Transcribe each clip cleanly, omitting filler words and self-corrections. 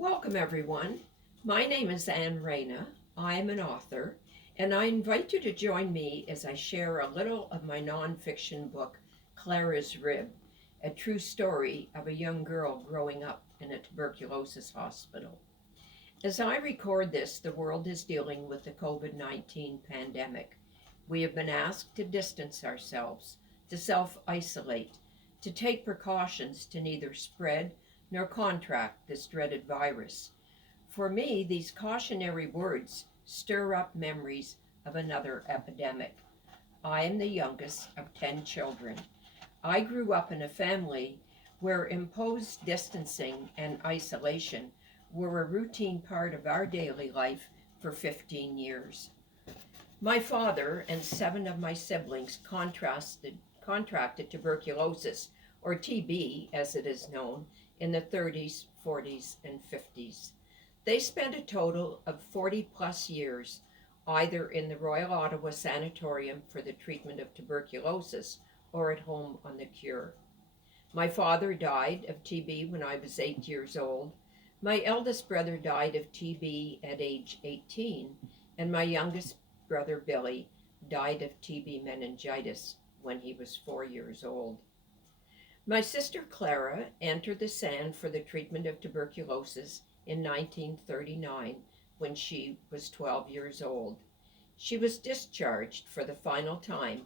Welcome, everyone. My name is Anne Raina. I'm an author, and I invite you to join me as I share a little of my nonfiction book, Clara's Rib, a true story of a young girl growing up in a tuberculosis hospital. As I record this, the world is dealing with the COVID-19 pandemic. We have been asked to distance ourselves, to self isolate, to take precautions to neither spread nor contract this dreaded virus. For me, these cautionary words stir up memories of another epidemic. I am the youngest of 10 children. I grew up in a family where imposed distancing and isolation were a routine part of our daily life for 15 years. My father and 7 of my siblings contracted tuberculosis, or TB as it is known, in the 30s, 40s, and 50s. They spent a total of 40 plus years either in the Royal Ottawa Sanatorium for the treatment of tuberculosis or at home on the cure. My father died of TB when I was 8 years old. My eldest brother died of TB at age 18, and my youngest brother Billy died of TB meningitis when he was 4 years old. My sister Clara entered the SAN for the treatment of tuberculosis in 1939 when she was 12 years old. She was discharged for the final time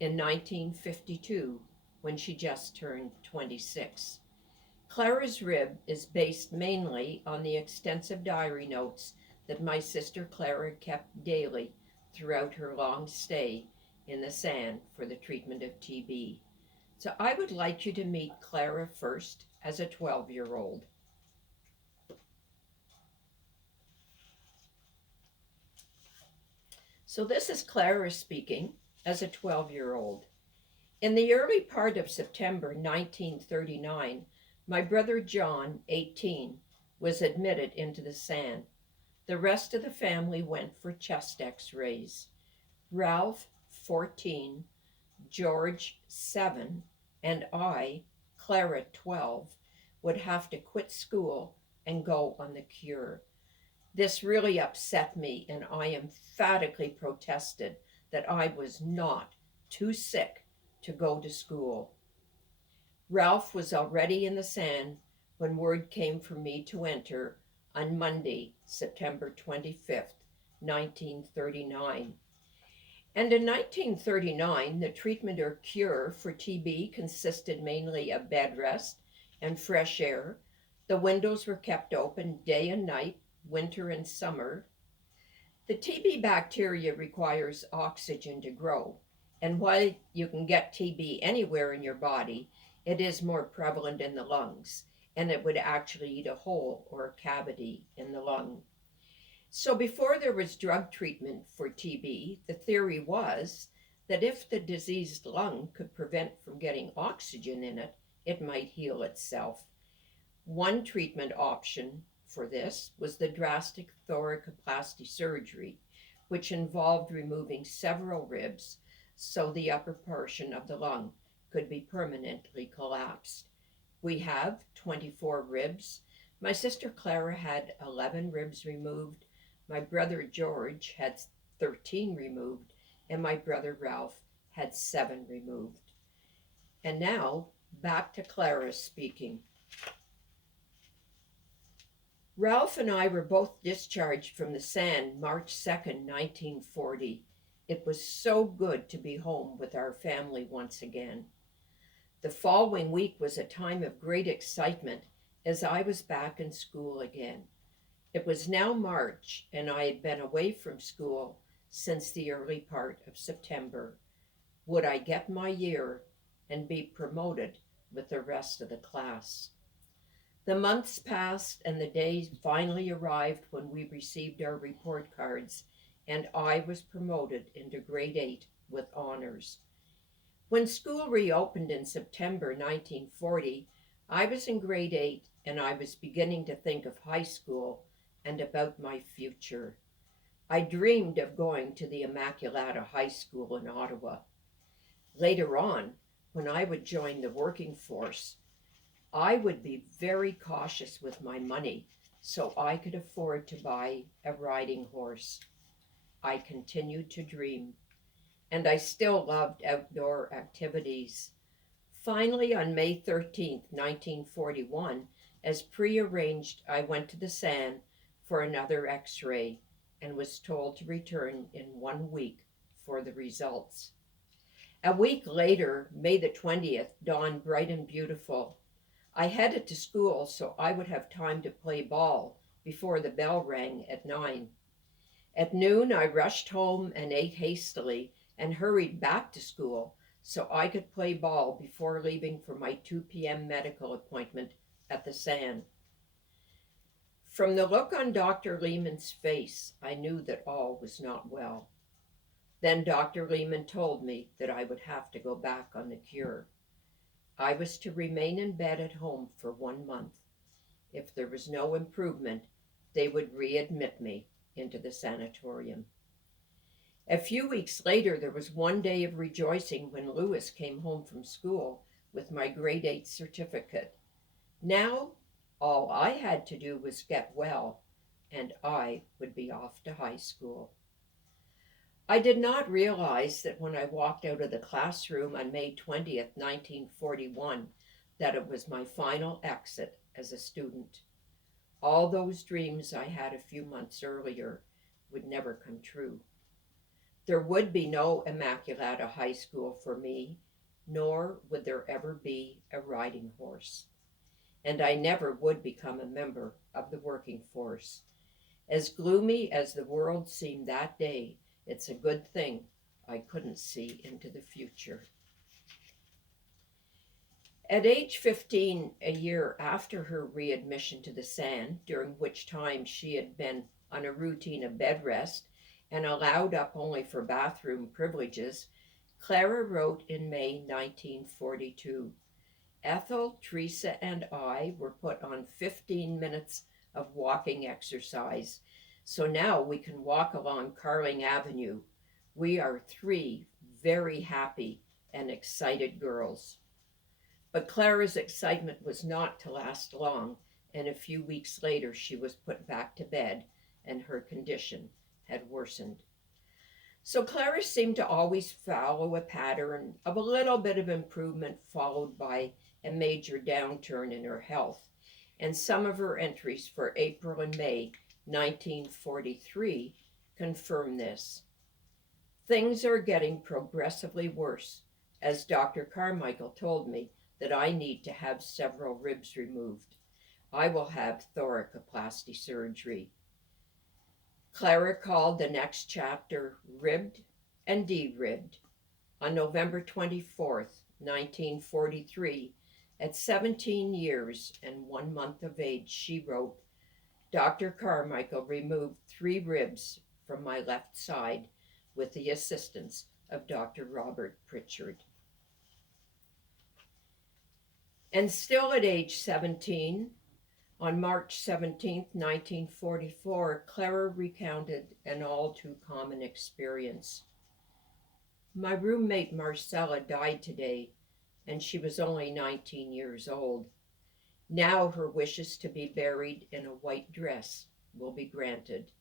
in 1952 when she just turned 26. Clara's Rib is based mainly on the extensive diary notes that my sister Clara kept daily throughout her long stay in the SAN for the treatment of TB. So I would like you to meet Clara first as a 12-year-old. So this is Clara speaking as a 12-year-old. In the early part of September 1939, my brother John, 18, was admitted into the SAN. The rest of the family went for chest x-rays. Ralph, 14, George, 7, and I, Clara, 12, would have to quit school and go on the cure. This really upset me, and I emphatically protested that I was not too sick to go to school. Ralph was already in the SAN when word came for me to enter on Monday, September 25th, 1939. And in 1939, the treatment or cure for TB consisted mainly of bed rest and fresh air. The windows were kept open day and night, winter and summer. The TB bacteria requires oxygen to grow, and while you can get TB anywhere in your body, it is more prevalent in the lungs, and it would actually eat a hole or a cavity in the lung. So before there was drug treatment for TB, the theory was that if the diseased lung could prevent from getting oxygen in it, it might heal itself. One treatment option for this was the drastic thoracoplasty surgery, which involved removing several ribs so the upper portion of the lung could be permanently collapsed. We have 24 ribs. My sister Clara had 11 ribs removed. My brother George had 13 removed, and my brother Ralph had 7 removed. And now, back to Clara speaking. Ralph and I were both discharged from the SAN March 2nd, 1940. It was so good to be home with our family once again. The following week was a time of great excitement as I was back in school again. It was now March, and I had been away from school since the early part of September. Would I get my year and be promoted with the rest of the class? The months passed, and the day finally arrived when we received our report cards, and I was promoted into grade 8 with honors. When school reopened in September 1940, I was in grade 8, and I was beginning to think of high school and about my future. I dreamed of going to the Immaculata High School in Ottawa. Later on, when I would join the working force, I would be very cautious with my money so I could afford to buy a riding horse. I continued to dream, and I still loved outdoor activities. Finally, on May 13th, 1941, as prearranged, I went to the SAN for another x ray and was told to return in 1 week for the results. A week later, May the 20th, dawned bright and beautiful. I headed to school so I would have time to play ball before the bell rang at 9. At noon, I rushed home and ate hastily and hurried back to school so I could play ball before leaving for my 2 p.m. medical appointment at the SAN. From the look on Dr. Lehman's face, I knew that all was not well. Then Dr. Lehman told me that I would have to go back on the cure. I was to remain in bed at home for 1 month. If there was no improvement, they would readmit me into the sanatorium. A few weeks later, there was one day of rejoicing when Lewis came home from school with my grade 8 certificate. Now, all I had to do was get well, and I would be off to high school. I did not realize that when I walked out of the classroom on May 20th, 1941, that it was my final exit as a student. All those dreams I had a few months earlier would never come true. There would be no Immaculata High School for me, nor would there ever be a riding horse. And I never would become a member of the working force. As gloomy as the world seemed that day, it's a good thing I couldn't see into the future. At age 15, a year after her readmission to the SAN, during which time she had been on a routine of bed rest and allowed up only for bathroom privileges, Clara wrote in May 1942, Ethel, Teresa, and I were put on 15 minutes of walking exercise, so now we can walk along Carling Avenue. We are 3 very happy and excited girls. But Clara's excitement was not to last long, and a few weeks later she was put back to bed, and her condition had worsened. So Clara seemed to always follow a pattern of a little bit of improvement followed by a major downturn in her health, and some of her entries for April and May 1943 confirm this. Things are getting progressively worse, as Dr. Carmichael told me that I need to have several ribs removed. I will have thoracoplasty surgery. Clara called the next chapter Ribbed and Deribbed. On November 24th, 1943, at 17 years and 1 month of age, she wrote, Dr. Carmichael removed 3 ribs from my left side with the assistance of Dr. Robert Pritchard. And still at age 17, on March 17, 1944, Clara recounted an all too common experience. My roommate Marcella died today, and she was only 19 years old. Now her wishes to be buried in a white dress will be granted.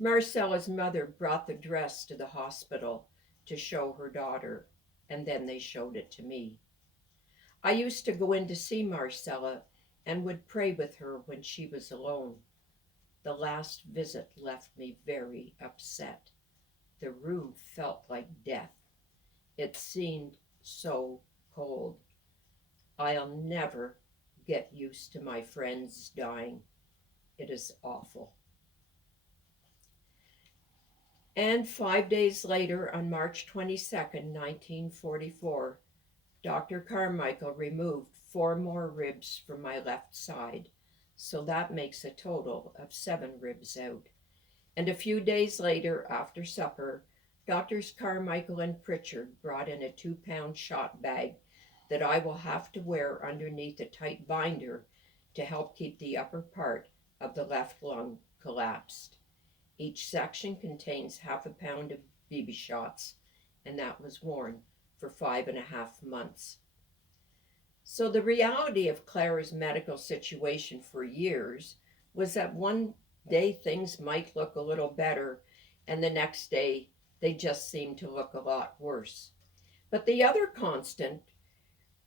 Marcella's mother brought the dress to the hospital to show her daughter, and then they showed it to me. I used to go in to see Marcella and would pray with her when she was alone. The last visit left me very upset. The room felt like death. It seemed so cold. I'll never get used to my friends dying. It is awful. And 5 days later, on March 22nd, 1944, Dr. Carmichael removed 4 more ribs from my left side, so that makes a total of 7 ribs out. And a few days later, after supper, Doctors Carmichael and Pritchard brought in a 2-pound shot bag that I will have to wear underneath a tight binder to help keep the upper part of the left lung collapsed. Each section contains half a pound of BB shots, and that was worn for 5.5 months. So the reality of Clara's medical situation for years was that one day things might look a little better, and the next day they just seemed to look a lot worse. But the other constant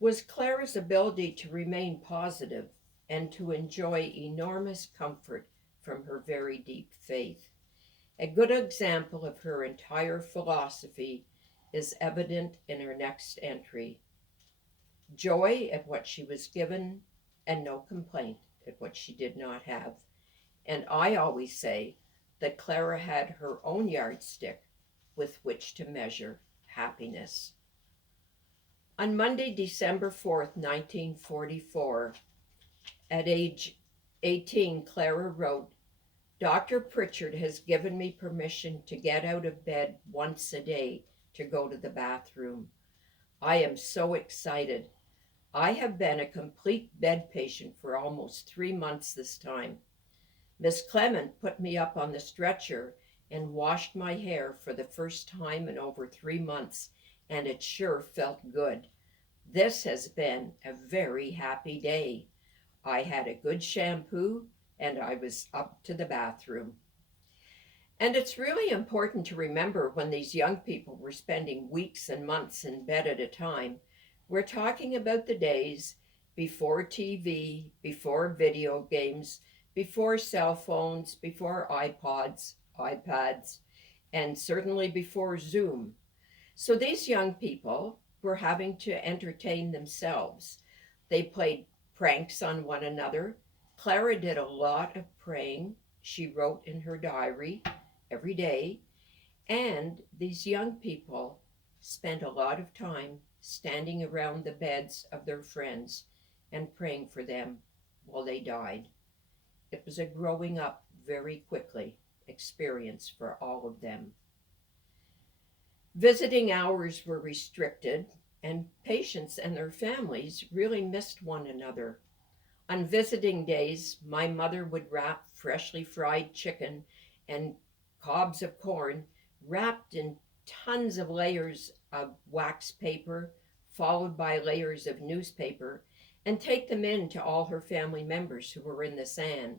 was Clara's ability to remain positive and to enjoy enormous comfort from her very deep faith. A good example of her entire philosophy is evident in her next entry: joy at what she was given and no complaint at what she did not have. And I always say that Clara had her own yardstick with which to measure happiness. On Monday, December 4th, 1944, at age 18, Clara wrote, Dr. Pritchard has given me permission to get out of bed once a day to go to the bathroom. I am so excited. I have been a complete bed patient for almost 3 months this time. Miss Clement put me up on the stretcher and washed my hair for the first time in over 3 months, and it sure felt good. This has been a very happy day. I had a good shampoo and I was up to the bathroom. And it's really important to remember when these young people were spending weeks and months in bed at a time, we're talking about the days before TV, before video games, before cell phones, before iPods, iPads, and certainly before Zoom. So these young people were having to entertain themselves. They played pranks on one another. Clara did a lot of praying. She wrote in her diary every day. And these young people spent a lot of time standing around the beds of their friends and praying for them while they died. It was a growing up very quickly experience for all of them. Visiting hours were restricted, and patients and their families really missed one another. On visiting days, my mother would wrap freshly fried chicken and cobs of corn wrapped in tons of layers of wax paper, followed by layers of newspaper, and take them in to all her family members who were in the sand.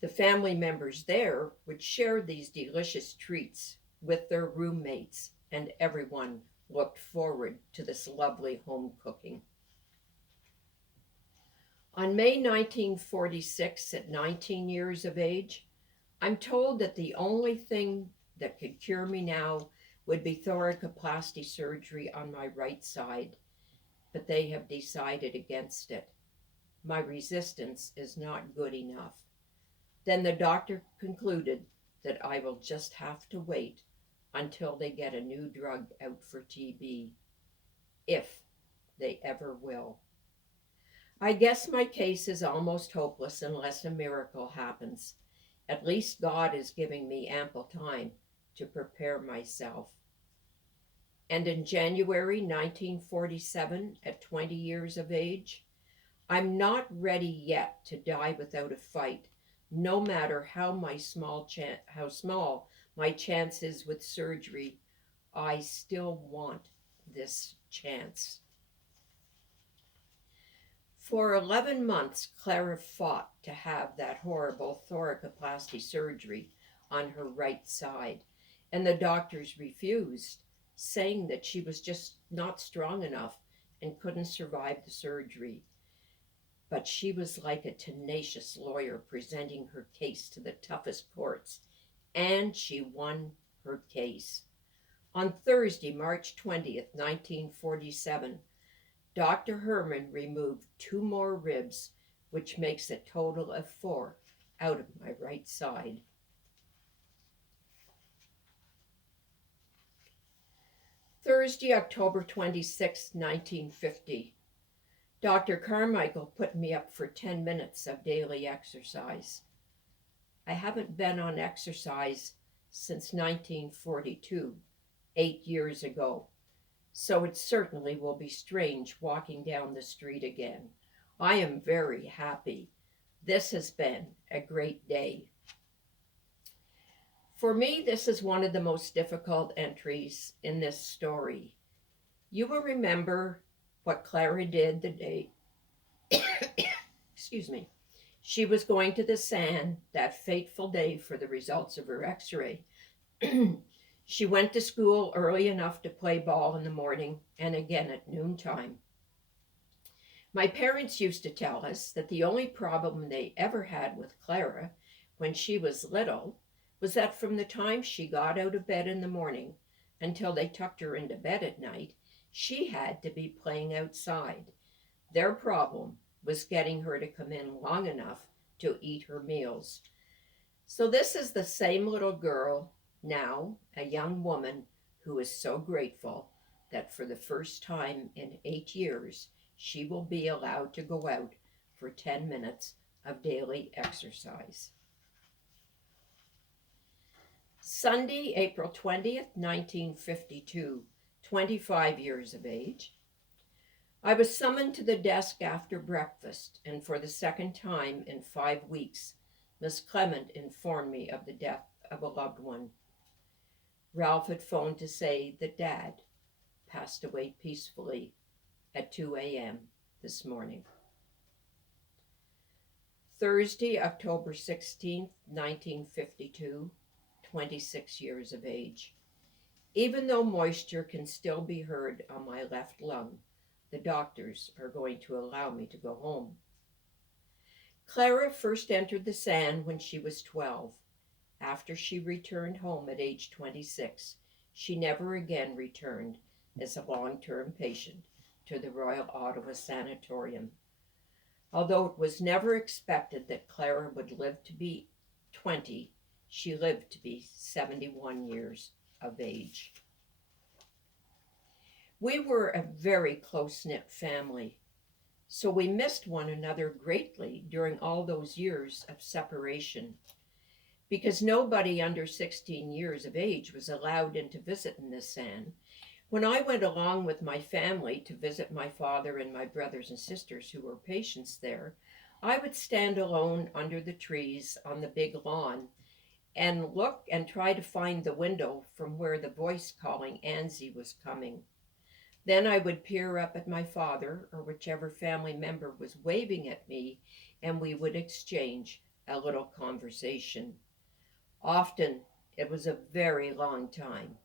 The family members there would share these delicious treats with their roommates, and everyone looked forward to this lovely home cooking. On May 1946, at 19 years of age, I'm told that the only thing that could cure me now would be thoracoplasty surgery on my right side, but they have decided against it. My resistance is not good enough. Then the doctor concluded that I will just have to wait until they get a new drug out for TB, if they ever will. I guess my case is almost hopeless unless a miracle happens. At least God is giving me ample time to prepare myself. And in January 1947, at 20 years of age, I'm not ready yet to die without a fight, no matter how small my chance is with surgery. I still want this chance. For 11 months, Clara fought to have that horrible thoracoplasty surgery on her right side, and the doctors refused, saying that she was just not strong enough and couldn't survive the surgery. But she was like a tenacious lawyer presenting her case to the toughest courts, and she won her case. On Thursday, March 20th, 1947, Dr. Herman removed 2 more ribs, which makes a total of 4 out of my right side. Thursday, October 26, 1950. Dr. Carmichael put me up for 10 minutes of daily exercise. I haven't been on exercise since 1942, 8 years ago. So it certainly will be strange walking down the street again. I am very happy. This has been a great day. For me, this is one of the most difficult entries in this story. You will remember what Clara did the day, excuse me, She was going to the SAN that fateful day for the results of her x ray. She went to school early enough to play ball in the morning and again at noontime. My parents used to tell us that the only problem they ever had with Clara when she was little was that from the time she got out of bed in the morning until they tucked her into bed at night, she had to be playing outside. Their problem was getting her to come in long enough to eat her meals. So this is the same little girl, now a young woman, who is so grateful that for the first time in 8 years, she will be allowed to go out for 10 minutes of daily exercise. Sunday, April 20th, 1952, 25 years of age. I was summoned to the desk after breakfast, and for the second time in 5 weeks, Miss Clement informed me of the death of a loved one. Ralph had phoned to say that Dad passed away peacefully at 2 a.m. this morning. Thursday, October 16th, 1952, 26 years of age. Even though moisture can still be heard on my left lung, the doctors are going to allow me to go home. Clara first entered the SAN when she was 12. After she returned home at age 26, she never again returned as a long-term patient to the Royal Ottawa Sanatorium. Although it was never expected that Clara would live to be 20, she lived to be 71 years of age. We were a very close-knit family, so we missed one another greatly during all those years of separation. Because nobody under 16 years of age was allowed in to visit in this SAN, when I went along with my family to visit my father and my brothers and sisters who were patients there, I would stand alone under the trees on the big lawn and look and try to find the window from where the voice calling Anzie was coming. Then I would peer up at my father or whichever family member was waving at me, and we would exchange a little conversation. Often it was a very long time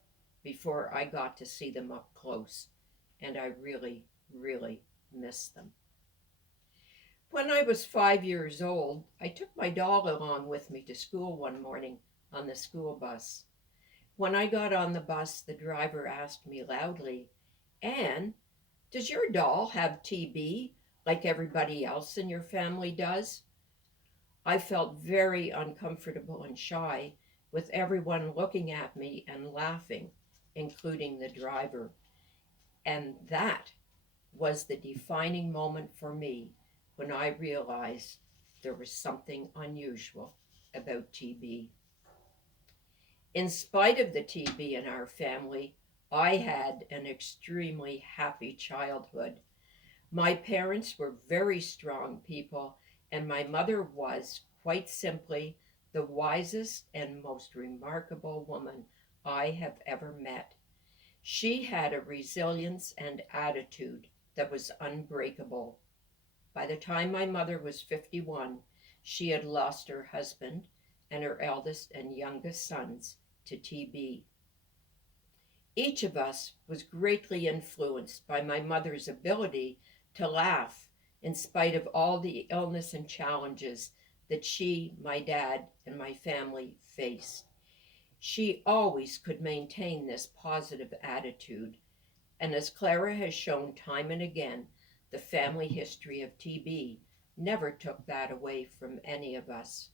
before I got to see them up close, and I really, really missed them. When I was 5 years old, I took my doll along with me to school one morning on the school bus. When I got on the bus, the driver asked me loudly, "Anne, does your doll have TB like everybody else in your family does?" I felt very uncomfortable and shy, with everyone looking at me and laughing, including the driver. And that was the defining moment for me when I realized there was something unusual about TB. In spite of the TB in our family, I had an extremely happy childhood. My parents were very strong people, and my mother was, quite simply, the wisest and most remarkable woman I have ever met. She had a resilience and attitude that was unbreakable. By the time my mother was 51, she had lost her husband and her eldest and youngest sons to TB. Each of us was greatly influenced by my mother's ability to laugh in spite of all the illness and challenges that she, my dad, and my family faced. She always could maintain this positive attitude, and as Clara has shown time and again, the family history of TB never took that away from any of us.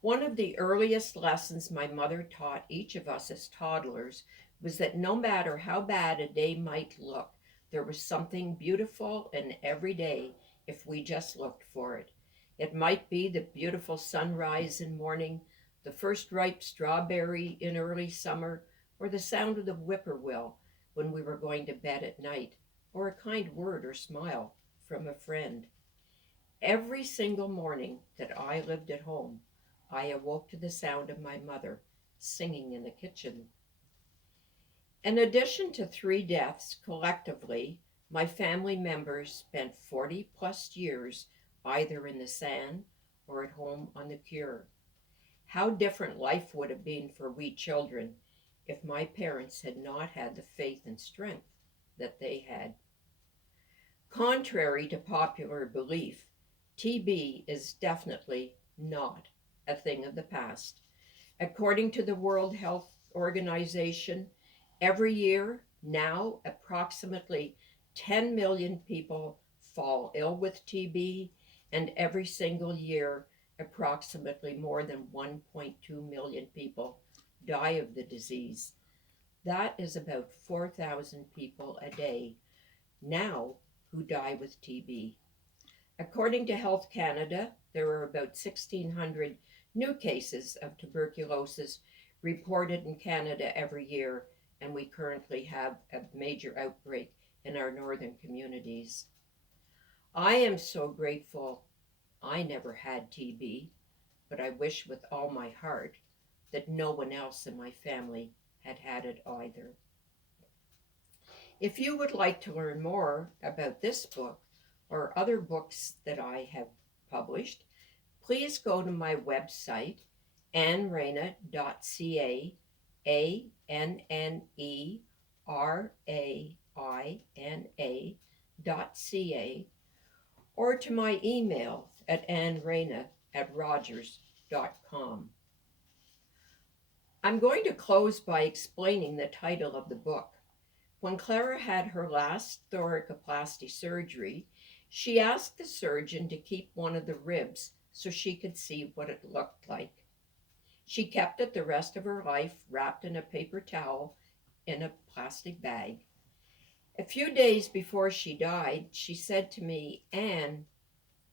One of the earliest lessons my mother taught each of us as toddlers was that no matter how bad a day might look, there was something beautiful in every day if we just looked for it. It might be the beautiful sunrise in morning, the first ripe strawberry in early summer, or the sound of the whippoorwill when we were going to bed at night, or a kind word or smile from a friend. Every single morning that I lived at home, I awoke to the sound of my mother singing in the kitchen. In addition to 3 deaths collectively, my family members spent 40 plus years either in the sand or at home on the cure. How different life would have been for we children if my parents had not had the faith and strength that they had. Contrary to popular belief, TB is definitely not a thing of the past. According to the World Health Organization, every year now approximately 10 million people fall ill with TB, and every single year approximately more than 1.2 million people die of the disease. That is about 4,000 people a day now who die with TB. According to Health Canada, there are about 1,600 new cases of tuberculosis reported in Canada every year, and we currently have a major outbreak in our northern communities. I am so grateful I never had TB, but I wish with all my heart that no one else in my family had had it either. If you would like to learn more about this book or other books that I have published, please go to my website, anneraina.ca, ANNERAINA.ca, or to my email at anneraina@rogers.com. I'm going to close by explaining the title of the book. When Clara had her last thoracoplasty surgery, she asked the surgeon to keep one of the ribs so she could see what it looked like. She kept it the rest of her life wrapped in a paper towel in a plastic bag. A few days before she died, she said to me, "Anne,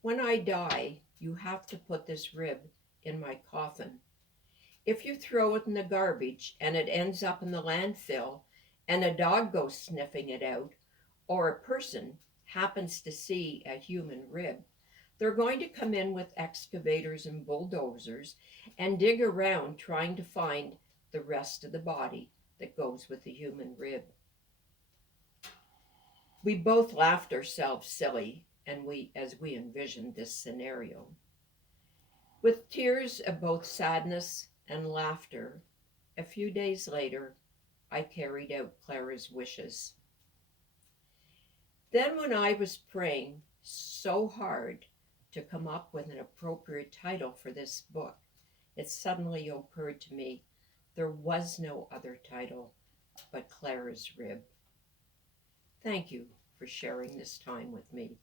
when I die, you have to put this rib in my coffin. If you throw it in the garbage and it ends up in the landfill and a dog goes sniffing it out, or a person happens to see a human rib, they're going to come in with excavators and bulldozers and dig around trying to find the rest of the body that goes with the human rib." We both laughed ourselves silly as we envisioned this scenario. With tears of both sadness and laughter, a few days later, I carried out Clara's wishes. Then, when I was praying so hard to come up with an appropriate title for this book, it suddenly occurred to me there was no other title but Clara's Rib. Thank you for sharing this time with me.